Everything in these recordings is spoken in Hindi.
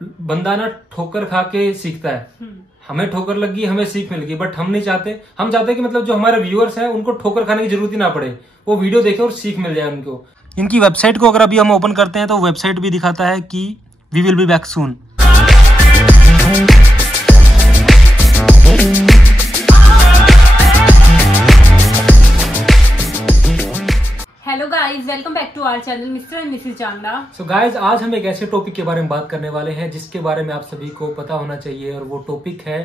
बंदा ना ठोकर खा के सीखता है। हमें ठोकर लग गई, हमें सीख मिल गई, बट हम नहीं चाहते। हम चाहते हैं कि मतलब जो हमारे व्यूअर्स हैं उनको ठोकर खाने की जरूरत ही ना पड़े, वो वीडियो देखें और सीख मिल जाए उनको। इनकी वेबसाइट को अगर अभी हम ओपन करते हैं तो वेबसाइट भी दिखाता है कि we will be back soon. Hello guys, welcome back to our channel mister and missus Chanda. So guys, आज हम एक ऐसे टॉपिक के बारे में बात करने वाले हैं जिसके बारे में आप सभी को पता होना चाहिए, और वो टॉपिक है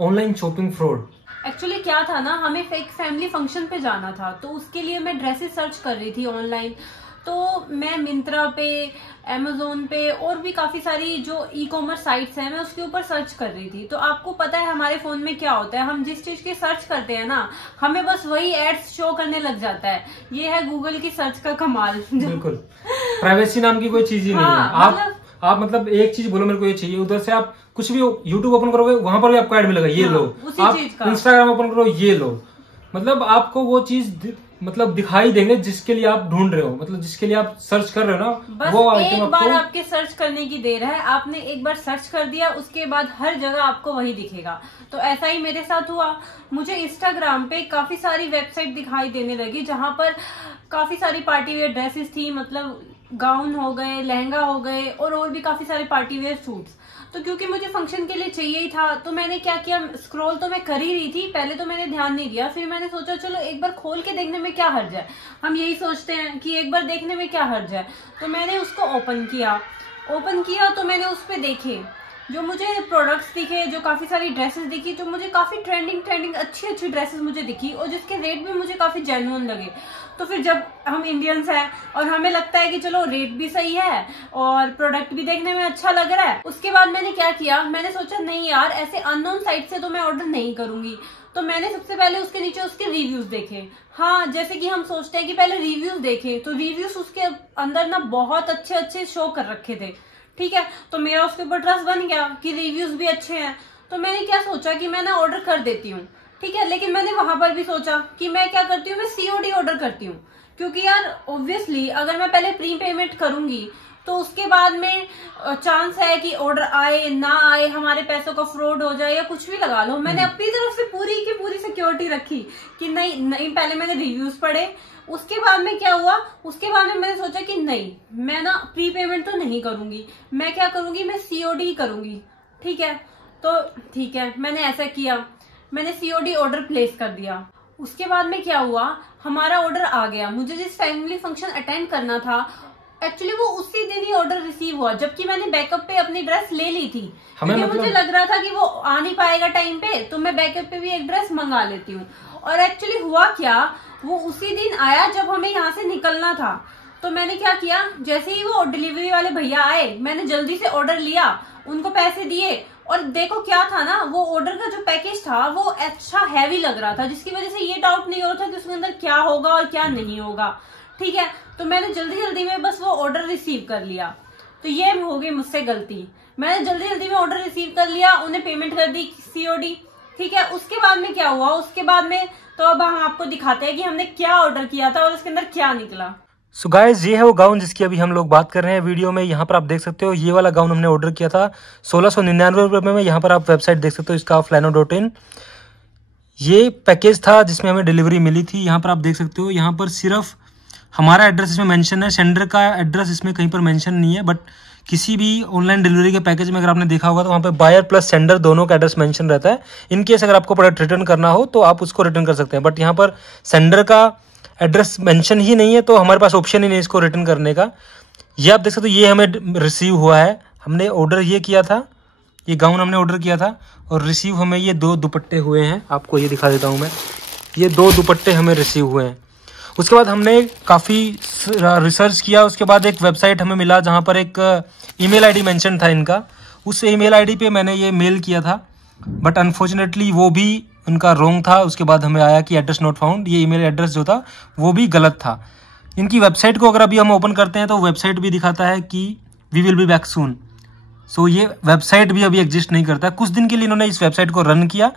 ऑनलाइन शॉपिंग फ्रॉड। एक्चुअली क्या था ना, हमें एक फैमिली फंक्शन पे जाना था, तो उसके लिए मैं ड्रेसेस सर्च कर रही थी ऑनलाइन। तो मैं मिंत्रा पे, अमेजोन पे और भी काफी सारी जो ई कॉमर्स साइट्स हैं, मैं उसके ऊपर सर्च कर रही थी। तो आपको पता है हमारे फोन में क्या होता है, हम जिस चीज की सर्च करते हैं ना, हमें बस वही एड्स शो करने लग जाता है। ये है गूगल की सर्च का कमाल। बिल्कुल, प्राइवेसी नाम की कोई चीज ही नहीं है। आप मतलब एक चीज बोलो मेरे को ये चाहिए, उधर से आप कुछ भी यूट्यूब ओपन करोगे वहां पर भी आपको ऐड मिलेगा, ये लो। आप इंस्टाग्राम ओपन करो, ये लो। मतलब आपको वो चीज मतलब दिखाई देंगे जिसके लिए आप ढूंढ रहे हो, मतलब जिसके लिए आप सर्च कर रहे हो ना, बस वो एक बार आपके सर्च करने की देर है। आपने एक बार सर्च कर दिया, उसके बाद हर जगह आपको वही दिखेगा। तो ऐसा ही मेरे साथ हुआ। मुझे इंस्टाग्राम पे काफी सारी वेबसाइट दिखाई देने लगी जहां पर काफी सारी पार्टी वेयर ड्रेसेस थी, मतलब गाउन हो गए, लहंगा हो गए और भी काफी सारे पार्टी वेयर सूट्स। तो क्योंकि मुझे फंक्शन के लिए चाहिए ही था, तो मैंने क्या किया, स्क्रॉल तो मैं कर ही रही थी, पहले तो मैंने ध्यान नहीं दिया। फिर मैंने सोचा चलो एक बार खोल के देखने में क्या हर्ज है, हम यही सोचते हैं कि एक बार देखने में क्या हर्ज है। तो मैंने उसको ओपन किया तो मैंने उस पर देखे जो मुझे प्रोडक्ट्स दिखे, जो काफी सारी ड्रेसेस दिखी, जो मुझे काफी ट्रेंडिंग अच्छी ड्रेसेस मुझे दिखी और जिसके रेट भी मुझे काफी जेन्युइन लगे। तो फिर जब हम इंडियंस हैं और हमें लगता है कि चलो रेट भी सही है और प्रोडक्ट भी देखने में अच्छा लग रहा है, उसके बाद मैंने क्या किया, मैंने सोचा नहीं यार, ऐसे अननोन साइट से तो मैं ऑर्डर नहीं करूंगी। तो मैंने सबसे पहले उसके नीचे उसके रिव्यूज देखे। हाँ, जैसे कि हम सोचते हैं कि पहले रिव्यूज देखे, तो रिव्यूज उसके अंदर ना बहुत अच्छे शो कर रखे थे। ठीक है, तो मेरा उसके ऊपर ट्रस्ट बन गया कि रिव्यूज भी अच्छे हैं। तो मैंने क्या सोचा कि मैं ना ऑर्डर कर देती हूँ। ठीक है, लेकिन मैंने वहां पर भी सोचा कि मैं क्या करती हूँ, मैं सीओडी ऑर्डर करती हूँ। क्योंकि यार ऑब्वियसली अगर मैं पहले प्री पेमेंट करूंगी तो उसके बाद में चांस है कि ऑर्डर आए ना आए, हमारे पैसों का फ्रॉड हो जाए या कुछ भी लगा लो। मैंने अपनी तरफ से पूरी की पूरी सिक्योरिटी रखी कि नहीं, पहले मैंने रिव्यूज पढ़े। उसके बाद में क्या हुआ, उसके बाद में मैंने सोचा कि नहीं, मैं ना प्री पेमेंट तो नहीं करूंगी, मैं क्या करूंगी, मैं सीओडी ही करूंगी। ठीक है, तो ठीक है, मैंने ऐसा किया, मैंने सीओडी ऑर्डर प्लेस कर दिया। उसके बाद में क्या हुआ, हमारा ऑर्डर आ गया। मुझे जिस फैमिली फंक्शन अटेंड करना था, एक्चुअली वो उसी दिन ही ऑर्डर रिसीव हुआ, जबकि मैंने बैकअप पे अपनी ड्रेस ले ली थी। क्योंकि मुझे लग रहा था कि वो आ नहीं पाएगा टाइम पे, तो मैं बैकअप पे भी एक ड्रेस मंगा लेती हूँ। और एक्चुअली हुआ क्या, वो उसी दिन आया जब हमें यहाँ से निकलना था। तो मैंने क्या किया, जैसे ही वो डिलीवरी वाले भैया आए, मैंने जल्दी से ऑर्डर लिया, उनको पैसे दिए। और देखो क्या था ना, वो ऑर्डर का जो पैकेज था वो अच्छा हैवी लग रहा था, जिसकी वजह से ये डाउट नहीं हो रहा था कि उसके अंदर क्या होगा और क्या नहीं होगा। ठीक है, तो मैंने जल्दी में बस वो ऑर्डर रिसीव कर लिया। तो ये हो गई मुझसे गलती, मैंने जल्दी में ऑर्डर रिसीव कर लिया, उन्हें पेमेंट कर दी सीओडी। ठीक है, उसके बाद में क्या हुआ, उसके बाद में तो अब हम आपको दिखाते हैं कि हमने क्या ऑर्डर किया था और उसके अंदर क्या निकला। सो गाइस, ये है वो गाउन जिसकी अभी हम लोग बात कर रहे हैं वीडियो में। यहाँ पर आप देख सकते हो, ये वाला गाउन हमने ऑर्डर किया था 1699 रुपये में। यहाँ पर आप वेबसाइट देख सकते हो इसका, flano.in। ये पैकेज था जिसमें हमें डिलीवरी मिली थी। यहाँ पर आप देख सकते हो, यहाँ पर सिर्फ हमारा एड्रेस इसमें मेंशन है, सेंडर का एड्रेस इसमें कहीं पर मेंशन नहीं है। बट किसी भी ऑनलाइन डिलीवरी के पैकेज में अगर आपने देखा होगा तो वहाँ पे बायर प्लस सेंडर दोनों का एड्रेस मेंशन रहता है। इन केस अगर आपको प्रोडक्ट रिटर्न करना हो तो आप उसको रिटर्न कर सकते हैं, बट यहाँ पर सेंडर का एड्रेस मेंशन ही नहीं है, तो हमारे पास ऑप्शन ही नहीं इसको रिटर्न करने का। ये आप देख सकते हो, ये हमें रिसीव हुआ है। हमने ऑर्डर ये किया था, ये गाउन हमने ऑर्डर किया था, और रिसीव हमें ये 2 दुपट्टे हुए हैं। आपको ये दिखा देता हूँ मैं, ये 2 दुपट्टे हमें रिसीव हुए हैं। उसके बाद हमने काफ़ी रिसर्च किया, उसके बाद एक वेबसाइट हमें मिला जहाँ पर एक ईमेल आईडी मेंशन था इनका। उस ईमेल आईडी पे मैंने ये मेल किया था, बट अनफॉर्चुनेटली वो भी उनका रॉन्ग था। उसके बाद हमें आया कि एड्रेस नॉट फाउंड, ये ईमेल एड्रेस जो था वो भी गलत था। इनकी वेबसाइट को अगर अभी हम ओपन करते हैं तो वेबसाइट भी दिखाता है कि we will be back soon. So ये वेबसाइट भी अभी एग्जिस्ट नहीं करता। कुछ दिन के लिए इन्होंने इस वेबसाइट को रन किया,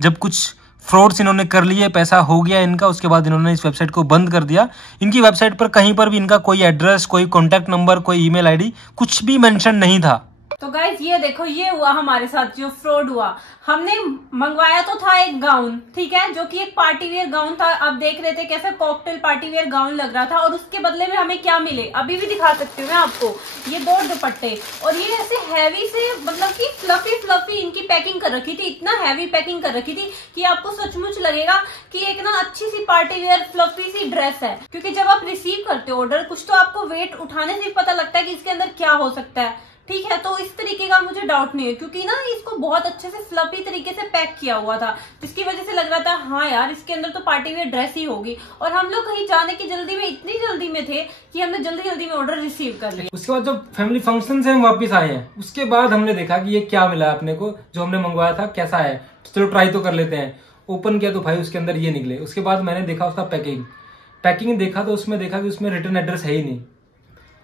जब कुछ फ्रॉड्स इन्होंने कर लिए, पैसा हो गया इनका, उसके बाद इन्होंने इस वेबसाइट को बंद कर दिया। इनकी वेबसाइट पर कहीं पर भी इनका कोई एड्रेस, कोई कॉन्टैक्ट नंबर, कोई ईमेल आईडी कुछ भी मेंशन नहीं था। तो गाइज ये देखो, ये हुआ हमारे साथ जो फ्रॉड हुआ। हमने मंगवाया तो था एक गाउन, ठीक है, जो कि एक पार्टी वेयर गाउन था। आप देख रहे थे कैसे कॉकटेल पार्टी वेयर गाउन लग रहा था, और उसके बदले में हमें क्या मिले अभी भी दिखा सकती हूँ मैं आपको। ये 2 दुपट्टे, और ये ऐसे हैवी से, मतलब कि फ्लफी इनकी पैकिंग कर रखी थी, इतना हैवी पैकिंग कर रखी थी कि आपको सचमुच लगेगा कि एक ना अच्छी सी पार्टी वेयर फ्लफी सी ड्रेस है। क्योंकि जब आप रिसीव करते हो ऑर्डर, कुछ तो आपको वेट उठाने से पता लगता है कि इसके अंदर क्या हो सकता है, ठीक है। तो इस तरीके का मुझे डाउट नहीं है, क्योंकि ना इसको बहुत अच्छे से फ्लफी तरीके से पैक किया हुआ था, जिसकी वजह से लग रहा था हाँ यार इसके अंदर तो पार्टी वेयर ड्रेस ही होगी। और हम लोग कहीं जाने की जल्दी में, इतनी जल्दी में थे कि हमने जल्दी में ऑर्डर रिसीव कर लिया। उसके बाद जब फैमिली फंक्शन से हम वापस आए हैं, उसके बाद हमने देखा कि ये क्या मिला अपने को, जो हमने मंगवाया था कैसा है, चलो ट्राई तो कर लेते हैं। ओपन किया तो भाई उसके अंदर ये निकले। उसके बाद मैंने देखा उसका पैकिंग देखा, तो उसमें देखा कि उसमें रिटर्न एड्रेस है ही नहीं।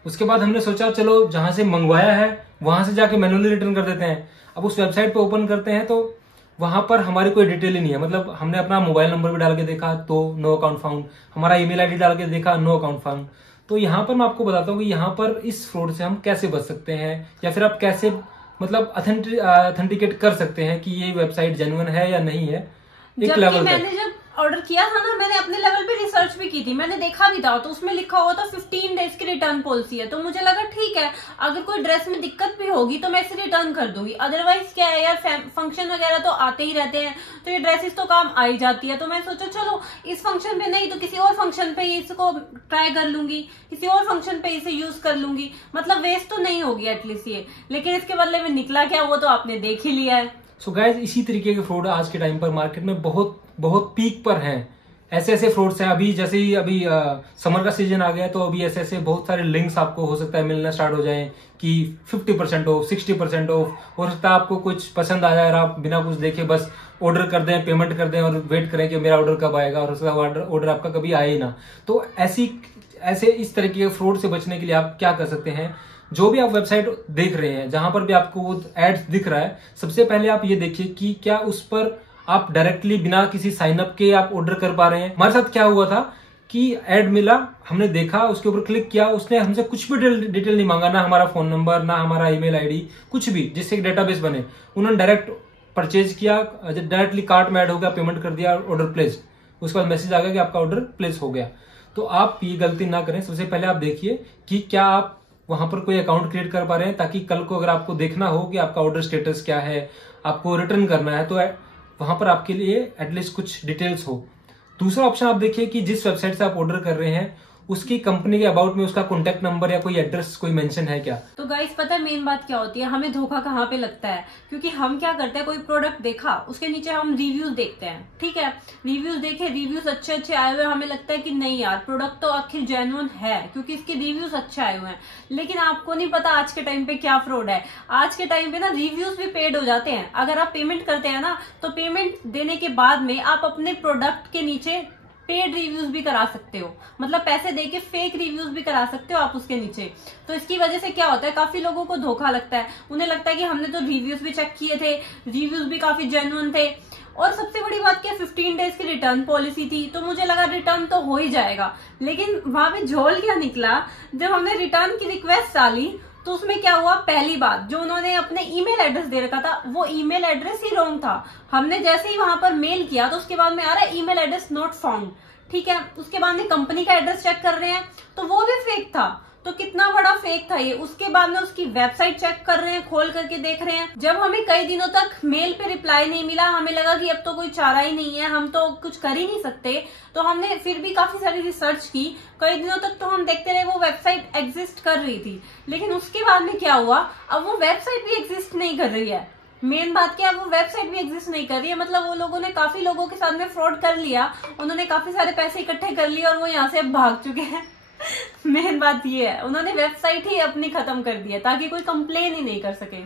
उसके बाद हमने सोचा चलो जहां से मंगवाया है वहां से जाके मैनुअली रिटर्न कर देते हैं। अब उस वेबसाइट पे ओपन करते हैं तो वहां पर हमारी कोई डिटेल ही नहीं है। मतलब हमने अपना मोबाइल नंबर भी डाल के देखा तो नो अकाउंट फाउंड, हमारा ईमेल आईडी डाल के देखा नो अकाउंट फाउंड। तो यहाँ पर मैं आपको बताता हूँ कि यहाँ पर इस फ्रॉड से हम कैसे बच सकते हैं, या फिर आप कैसे मतलब ऑथेंटिकेट कर सकते हैं कि ये वेबसाइट जेन्युइन है या नहीं है एक लेवल तक। ऑर्डर किया था ना, मैंने अपने लेवल पे रिसर्च भी की थी, मैंने देखा भी था, तो उसमें लिखा हुआ था 15 डेज की रिटर्न पॉलिसी है। तो मुझे लगा ठीक है, अगर कोई ड्रेस में दिक्कत भी होगी तो मैं इसे रिटर्न कर दूंगी। अदरवाइज क्या है यार, फंक्शन वगैरह तो आते ही रहते हैं, तो ये ड्रेसेस तो काम आ ही जाती है। तो मैं सोचा चलो इस फंक्शन पे नहीं तो किसी और फंक्शन पे इसको ट्राई कर लूंगी, किसी और फंक्शन पे इसे यूज कर लूंगी, मतलब वेस्ट तो नहीं होगी एटलीस्ट ये। लेकिन इसके बदले में निकला क्या, वो तो आपने देख ही लिया है। सो गाइज, इसी तरीके के फ्रॉड आज के टाइम पर मार्केट में बहुत पीक पर हैं। ऐसे फ्रॉड्स हैं। अभी जैसे ही अभी समर का सीजन आ गया, तो अभी ऐसे बहुत सारे लिंक्स आपको हो सकता है मिलना स्टार्ट हो जाएं कि 50% ऑफ, 60% ऑफ। हो सकता है आपको कुछ पसंद आ जाए और आप बिना कुछ देखे बस ऑर्डर कर दें, पेमेंट कर दें और वेट करें कि मेरा ऑर्डर कब आएगा, और उसका ऑर्डर आपका कभी आए ही ना। तो ऐसे इस तरीके के फ्रॉड से बचने के लिए आप क्या कर सकते हैं। जो भी आप वेबसाइट देख रहे हैं, जहां पर भी आपको वो एड्स दिख रहा है, सबसे पहले आप ये देखिए कि क्या उस पर आप डायरेक्टली बिना किसी साइन अप के आप ऑर्डर कर पा रहे हैं। हमारे साथ क्या हुआ था कि एड मिला, हमने देखा, उसके ऊपर क्लिक किया, उसने हमसे कुछ भी डिटेल नहीं मांगा, ना हमारा फोन नंबर, ना हमारा ईमेल आईडी, कुछ भी जिससे एक डेटाबेस बने। उन्होंने डायरेक्ट परचेज किया, डायरेक्टली कार्ट में ऐड हो गया, पेमेंट कर दिया, ऑर्डर प्लेस। उसके बाद मैसेज आ गया कि आपका ऑर्डर प्लेस हो गया। तो आप ये गलती ना करें। सबसे पहले आप देखिए कि क्या आप वहां पर कोई अकाउंट क्रिएट कर पा रहे हैं, ताकि कल को अगर आपको देखना हो कि आपका ऑर्डर स्टेटस क्या है, आपको रिटर्न करना है, तो वहां पर आपके लिए एटलीस्ट कुछ डिटेल्स हो। दूसरा ऑप्शन आप देखिए कि जिस वेबसाइट से आप ऑर्डर कर रहे हैं उसकी कंपनी के अबाउट में उसका कॉन्टेक्ट नंबर या कोई एड्रेस कोई मेंशन है क्या। तो गाइस पता है मेन बात क्या होती है, हमें धोखा कहाँ पे लगता है, क्योंकि हम क्या करते हैं, कोई प्रोडक्ट देखा उसके नीचे हम रिव्यूज देखते हैं, ठीक है, रिव्यूज देखे, रिव्यूज अच्छे आए हुए, हमें लगता है कि नहीं यार प्रोडक्ट तो आखिर जेन्युइन है क्योंकि इसके रिव्यूज अच्छे आए हुए हैं। लेकिन आपको नहीं पता आज के टाइम पे क्या फ्रॉड है। आज के टाइम पे ना रिव्यूज भी पेड हो जाते हैं। अगर आप पेमेंट करते हैं ना, तो पेमेंट देने के बाद में आप अपने प्रोडक्ट के नीचे पेड रिव्यूज भी करा सकते हो, मतलब पैसे देके फेक रिव्यूज भी करा सकते हो आप उसके नीचे। तो इसकी वजह से क्या होता है, काफी लोगों को धोखा लगता है। उन्हें लगता है कि हमने तो रिव्यूज भी चेक किए थे, रिव्यूज भी काफी जेन्युइन थे, और सबसे बड़ी बात क्या, 15 डेज की रिटर्न पॉलिसी थी, तो मुझे लगा रिटर्न तो हो ही जाएगा। लेकिन वहां पे झोल क्या निकला, जब हमने रिटर्न की रिक्वेस्ट डाली तो उसमें क्या हुआ, पहली बात जो उन्होंने अपने ईमेल एड्रेस दे रखा था वो ईमेल एड्रेस ही रॉन्ग था। हमने जैसे ही वहां पर मेल किया तो उसके बाद में आ रहा है ईमेल एड्रेस नॉट फाउंड, ठीक है। उसके बाद में कंपनी का एड्रेस चेक कर रहे हैं तो वो भी फेक था। तो कितना बड़ा फेक था ये। उसके बाद में उसकी वेबसाइट चेक कर रहे हैं, खोल करके देख रहे हैं। जब हमें कई दिनों तक मेल पे रिप्लाई नहीं मिला, हमें लगा कि अब तो कोई चारा ही नहीं है, हम तो कुछ कर ही नहीं सकते। तो हमने फिर भी काफी सारी रिसर्च की, कई दिनों तक तो हम देखते रहे वो वेबसाइट एग्जिस्ट कर रही थी। लेकिन उसके बाद में क्या हुआ, अब वो वेबसाइट भी एग्जिस्ट नहीं कर रही है। मेन बात क्या है, वो वेबसाइट भी एग्जिस्ट नहीं कर रही है, मतलब वो लोगों ने काफी लोगों के साथ में फ्रॉड कर लिया, उन्होंने काफी सारे पैसे इकट्ठे कर लिए और वो यहाँ से अब भाग चुके हैं। मेन बात ये है, उन्होंने वेबसाइट ही अपनी खत्म कर दी है ताकि कोई कंप्लेन ही नहीं कर सके।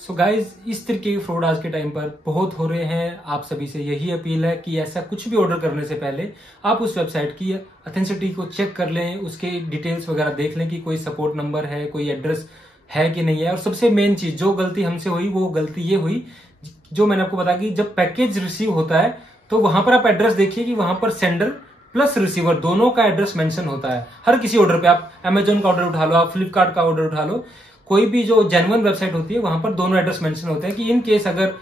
सो गाइज, इस तरीके के फ्रॉड आज के टाइम पर बहुत हो रहे हैं। आप सभी से यही अपील है कि ऐसा कुछ भी ऑर्डर करने से पहले आप उस वेबसाइट की ऑथेंटिसिटी को चेक कर लें, उसके डिटेल्स वगैरह देख लें कि कोई सपोर्ट नंबर है, कोई एड्रेस है कि नहीं है। और सबसे मेन चीज, जो गलती हमसे हुई वो गलती ये हुई जो मैंने आपको बताया कि जब पैकेज रिसीव होता है तो वहां पर आप एड्रेस देखिए कि वहां पर सेंडर प्लस रिसीवर दोनों का एड्रेस मेंशन होता है। हर किसी ऑर्डर पे, आप अमेजोन का ऑर्डर उठा लो, आप फ्लिपकार्ट का ऑर्डर उठा लो, कोई भी जो जेन्युइन वेबसाइट होती है वहां पर दोनों एड्रेस मेंशन होते हैं कि इन केस अगर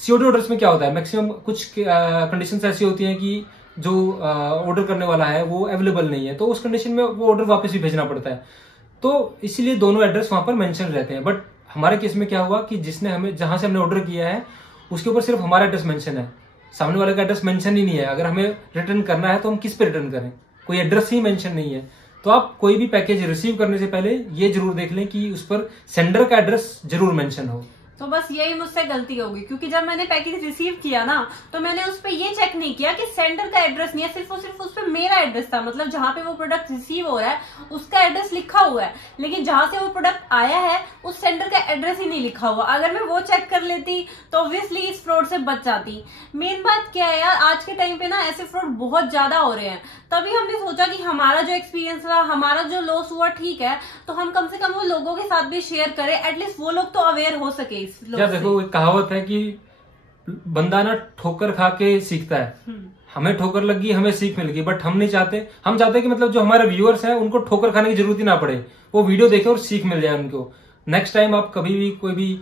सीओडी ऑर्डर्स में क्या होता है, मैक्सिमम कुछ कंडीशंस ऐसी होती हैं कि जो ऑर्डर करने वाला है वो अवेलेबल नहीं है, तो उस कंडीशन में वो ऑर्डर वापस भी भेजना पड़ता है। तो इसीलिए दोनों एड्रेस वहां पर मेंशन रहते हैं। बट हमारे केस में क्या हुआ कि जिसने हमें जहां से हमने ऑर्डर किया है उसके ऊपर सिर्फ हमारा एड्रेस मेंशन है, सामने वाले का एड्रेस मेंशन ही नहीं है। अगर हमें रिटर्न करना है तो हम किस पे रिटर्न करें, कोई एड्रेस ही मेंशन नहीं है। तो आप कोई भी पैकेज रिसीव करने से पहले ये जरूर देख लें कि उस पर सेंडर का एड्रेस जरूर मेंशन हो। तो बस यही मुझसे गलती होगी, क्योंकि जब मैंने पैकेज रिसीव किया ना तो मैंने उस पर ये चेक नहीं किया कि सेंडर का एड्रेस नहीं है, सिर्फ और सिर्फ उस पर मेरा एड्रेस था। मतलब जहां पे वो प्रोडक्ट रिसीव हो रहा है उसका एड्रेस लिखा हुआ है, लेकिन जहां से वो प्रोडक्ट आया है उस सेंडर का एड्रेस ही नहीं लिखा हुआ। अगर मैं वो चेक कर लेती तो ऑब्वियसली इस फ्रॉड से बच जाती। मेन बात क्या है यार, आज के टाइम पे ना ऐसे फ्रॉड बहुत ज्यादा हो रहे हैं। तभी हमने सोचा कि हमारा जो एक्सपीरियंस रहा, हमारा जो लॉस हुआ, ठीक है, तो हम कम से कम वो लोगों के साथ भी शेयर करें, एटलीस्ट वो लोग तो अवेयर हो सके इस लोग से। देखो एक कहावत है कि बंदा ना ठोकर खा के सीखता है। हमें ठोकर लग गई, हमें सीख मिल गई, बट हम नहीं चाहते। हम चाहते कि मतलब जो हमारे व्यूअर्स हैं उनको ठोकर खाने की जरूरत ही ना पड़े, वो वीडियो देखे और सीख मिल जाए उनको। नेक्स्ट टाइम आप कभी भी कोई भी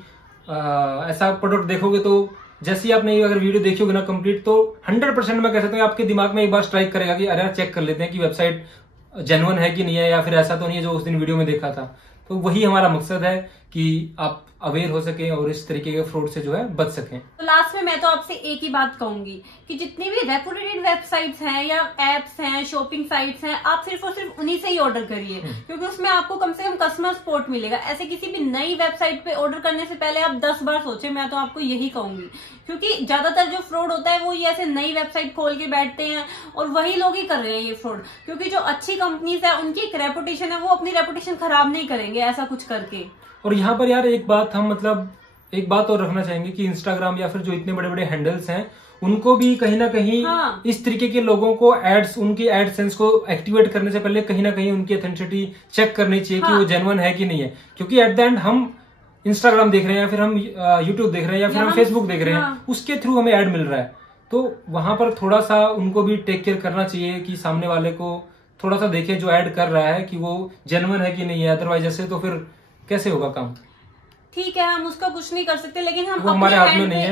ऐसा प्रोडक्ट देखोगे तो जैसे ही आपने अगर वीडियो देखी होगी ना कंप्लीट, तो 100% मैं कह सकता हूँ आपके दिमाग में एक बार स्ट्राइक करेगा कि अरे चेक कर लेते हैं कि वेबसाइट जेन्युइन है कि नहीं है, या फिर ऐसा तो नहीं है जो उस दिन वीडियो में देखा था। तो वही हमारा मकसद है कि आप अवेयर हो सके और इस तरीके के फ्रॉड से जो है बच सकें। तो लास्ट में मैं तो आपसे एक ही बात कहूंगी कि जितनी भी रेपुटेड वेबसाइट्स हैं या एप्स हैं, शॉपिंग साइट्स हैं, आप सिर्फ और सिर्फ उन्हीं से ही ऑर्डर करिए, क्योंकि उसमें आपको कम से कम कस्टमर सपोर्ट मिलेगा। ऐसे किसी भी नई वेबसाइट पे ऑर्डर करने से पहले आप 10 बार सोचें, मैं तो आपको यही कहूंगी। क्योंकि ज्यादातर जो फ्रॉड होता है वो ये ऐसे नई वेबसाइट खोल के बैठते हैं और वही लोग ही कर रहे हैं ये फ्रॉड। क्योंकि जो अच्छी कंपनीज है उनकी एक रेपुटेशन है, वो अपनी रेपुटेशन खराब नहीं करेंगे ऐसा कुछ करके। और यहाँ पर यार एक बात हम एक बात और रखना चाहेंगे कि इंस्टाग्राम या फिर जो इतने बड़े बड़े हैंडल्स हैं उनको भी कहीं ना कहीं इस तरीके के लोगों को एड्स, उनकी एडसेंस को एक्टिवेट करने से पहले कहीं ना कहीं उनकी ऑथेंटिसिटी चेक करनी चाहिए कि वो जेन्युइन है कि नहीं है। क्योंकि एट द एंड हम इंस्टाग्राम देख रहे हैं या फिर हम यूट्यूब देख रहे हैं या फिर हम फेसबुक देख रहे हैं, उसके थ्रू हमें ऐड मिल रहा है। तो वहां पर थोड़ा सा उनको भी टेक केयर करना चाहिए कि सामने वाले को थोड़ा सा देखे जो ऐड कर रहा है कि वो जेन्युइन है कि नहीं है। अदरवाइज ऐसे तो फिर कैसे होगा काम। ठीक है, हम उसका कुछ नहीं कर सकते, लेकिन हम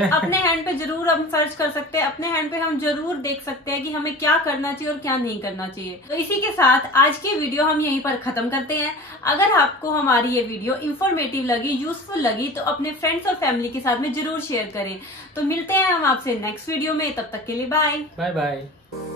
अपने हैंड पे जरूर हम सर्च कर सकते हैं, अपने हैंड पे हम जरूर देख सकते हैं कि हमें क्या करना चाहिए और क्या नहीं करना चाहिए। तो इसी के साथ आज की वीडियो हम यहीं पर खत्म करते हैं। अगर आपको हमारी ये वीडियो इंफॉर्मेटिव लगी, यूजफुल लगी, तो अपने फ्रेंड्स और फैमिली के साथ में जरूर शेयर करें। तो मिलते हैं हम आपसे नेक्स्ट वीडियो में, तब तक के लिए बाय बाय।